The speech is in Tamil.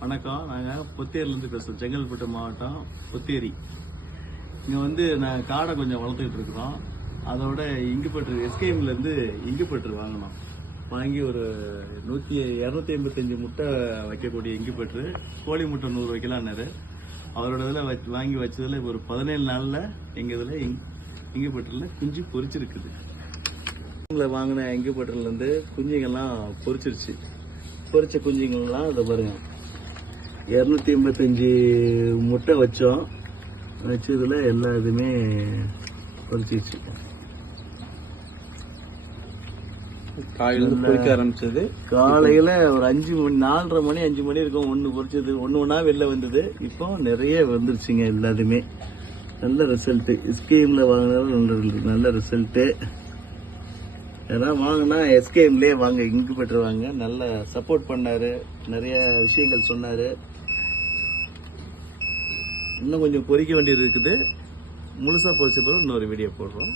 வணக்கம். நாங்கள் பொத்தேரிலேருந்து பேசுகிறோம் செங்கல்பட்டு மாவட்டம் பொத்தேரி. இங்கே வந்து நான் காடை கொஞ்சம் வளர்த்துக்கிட்டு இருக்கிறோம். அதோட இங்கு எஸ்கேம்லேருந்து எஸ்கேஎம்லேருந்து வாங்கினோம் வாங்கி ஒரு நூற்றி இரநூத்தி ஐம்பத்தஞ்சு முட்டை வைக்கக்கூடிய இங்கு கோழி முட்டை நூறு வைக்கலான்னாரு. அவரோட இதில் வச்சு வாங்கி வச்சதில் இப்போ ஒரு பதினேழு நாளில் எங்கள் இதில் இங் இங்கு குஞ்சு பொரிச்சிருக்குது. இதில் வாங்கின இங்கு குஞ்சுங்கள்லாம் பொறிச்சிருச்சு பொறிச்ச குஞ்சுங்கள்லாம் அதை பாருங்கள் இரநூத்தி எண்பத்தஞ்சு முட்டை வச்சோம். வச்சதுல எல்லா இதுவுமே காயிலிருந்து பொறிக்க ஆரம்பிச்சது. காலையில ஒரு அஞ்சு மணி நாலரை மணி அஞ்சு மணி இருக்கும். ஒன்று பொரிச்சது ஒன்று ஒன்றா வெளில வந்தது. இப்போ நிறைய வந்துருச்சுங்க எல்லாத்துமே நல்ல ரிசல்ட்டு ஸ்கீம்ல வாங்கினது நல்ல நல்ல ரிசல்ட்டு யாராவது வாங்கினா எஸ்கேஎம்லேயே வாங்க. இங்கு பெற்றுவாங்க நல்ல சப்போர்ட் பண்ணாரு. நிறைய விஷயங்கள் சொன்னாரு. இன்னும் கொஞ்சம் பொறிக்க வேண்டியது இருக்குது. முழுசாக பொறிச்ச பிறகு இன்னொரு வீடியோ போடுறோம்.